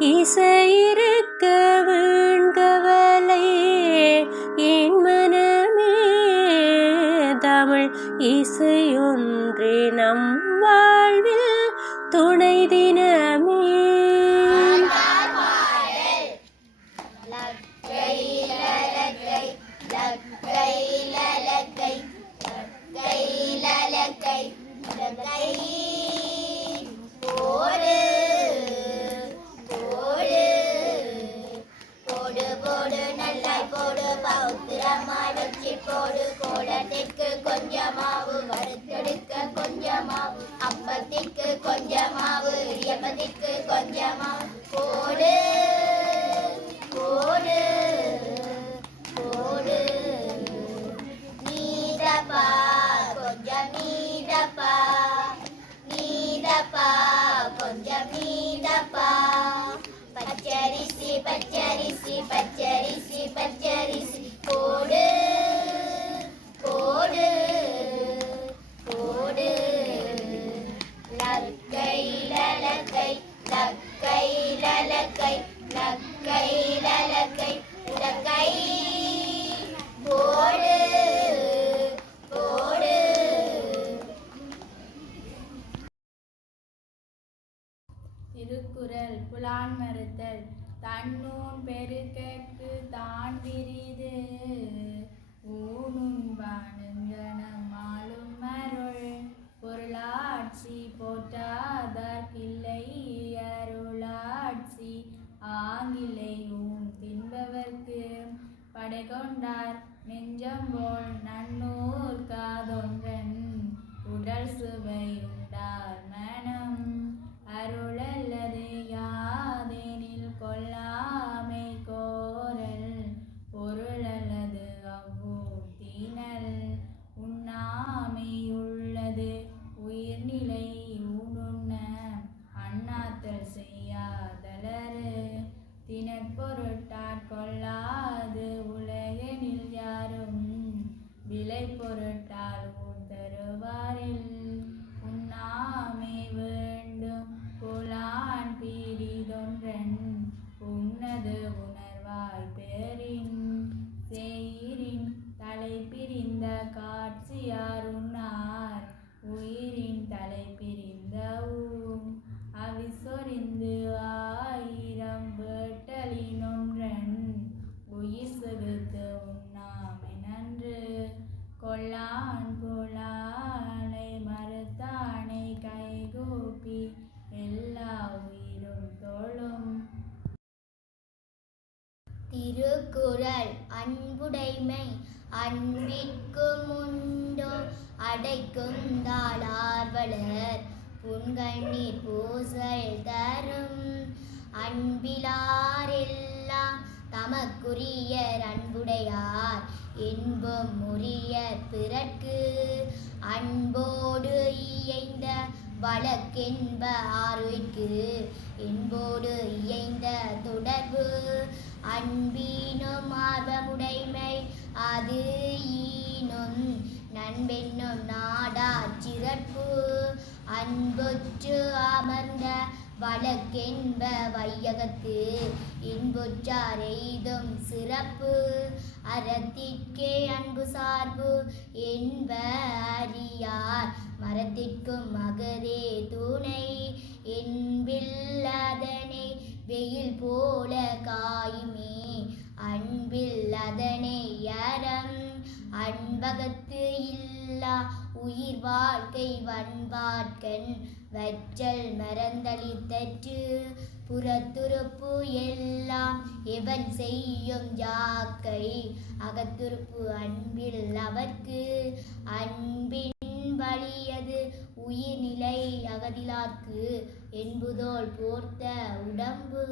இசையிருக்க வீண்கவலை என் மனமே தமிழ் இசையொன்றே நம் வாழ்வில் துணை தினமே. போடு கோலத்திற்கு கொஞ்சம் மாவு, வறுத்தெடுக்க கொஞ்சம் மாவு, அப்பத்திற்கு கொஞ்சம் மாவு, இடியப்பத்திற்கு கொஞ்சம் மாவு, போடு போடு போடு. நீதப்பா கொஞ்சம் நீதப்பா, நீதப்பா கொஞ்சம் நீதப்பா. பச்சரிசி பச்சரிசி பச்சரிசி பச்சரிசி போடு போடு போடு. லக்கை லலக்கை லக்கை லலக்கை லக்கை லலக்கை லக்கை போடு போடு. திருக்குறள் புலான் மறுத்தல். தன்னூன் பெருக்கற்கு தான் விரிது, ஊனும் பானுங்கனம் ஆளும் அருள். பொருளாட்சி போற்றாதார்க்கில்லை அருளாட்சி, ஆங்கிலை ஊன் தின்பவர்க்கு படை கொண்டார் நெஞ்சம்போல் நன்னூர் காதொன்றன். உடல் சுவை உண்டார் மனம் அருளல்லது யாதெனில் கொல்லாமை கோரல். பொருளல்லது அவ்வூட்டினல் உண்ணாமை உள்ளது, உயிர்நிலை ஊனுண்ண அண்ணாத்தல் செய்யாதலரு. தினற்பொருட்டாற் கொள்ளாது உலகெனில் யாரும், விலை பொருட்டால் ஊன் தருவாரில் உண்ணாமை வேண்டும். புலான் பிரிதொன்றன் உண்ணது உணர்வாய் பெறின், செயிரின் தலை பிரிந்த காட்சியார் உண்ணார். உயிரின் தலை பிரிந்த ஊம் அவிசொரிந்து ஆயிரம் வேட்டலினொன்றன். உயிர் செகுத்து உண்ணாமை நன்று, கொல்லான் புலாலை மறுத்தானை கைகூப்பி எல்லா உயிரும் தொழும். திருக்குறள் அன்புடைமை. அன்பிற்கும் உண்டோ அடைக்குந்தாள் ஆர்வலர், புன்கண்ணீர் பூசல் தரும். அன்பிலார் எல்லாம் தமக்குரியர் அன்புடையார், என்பும் உரியர் பிறர்க்கு. அன்போடு இயைந்த வழக்கென்ப ஆருயிர்க்கு, என்போடு இயைந்த தொடர்பு. அன்பினும் ஆர்வமுடைமை அது ஈனும், நண்பென்னும் நாடாச் சிறப்பு. அன்பொற்று அமர்ந்த வழக்கென்ப வையகத்து, இன்பொற்றார் எய்தும் சிறப்பு. அறத்திற்கே அன்பு சார்பு என்ப அறியார், மரத்திற்கும் மகதே துணை. என்பில் அதனை வெயில் போல காயுமே, அன்பில் அதனை அறம். அன்பகத்து இல்லா உயிர் வாழ்க்கை வன்பார்க்கண், வற்றல் மறந்தளித்தற்று. புறத்துறுப்பு எல்லாம் எவன் செய்யும் யாக்கை, அகத்துறுப்பு அன்பில் அவர்க்கு. அன்பின் வலியது உயிர்நிலை அகதிலார்க்கு, என்புதோல் போர்த்த உடம்பு.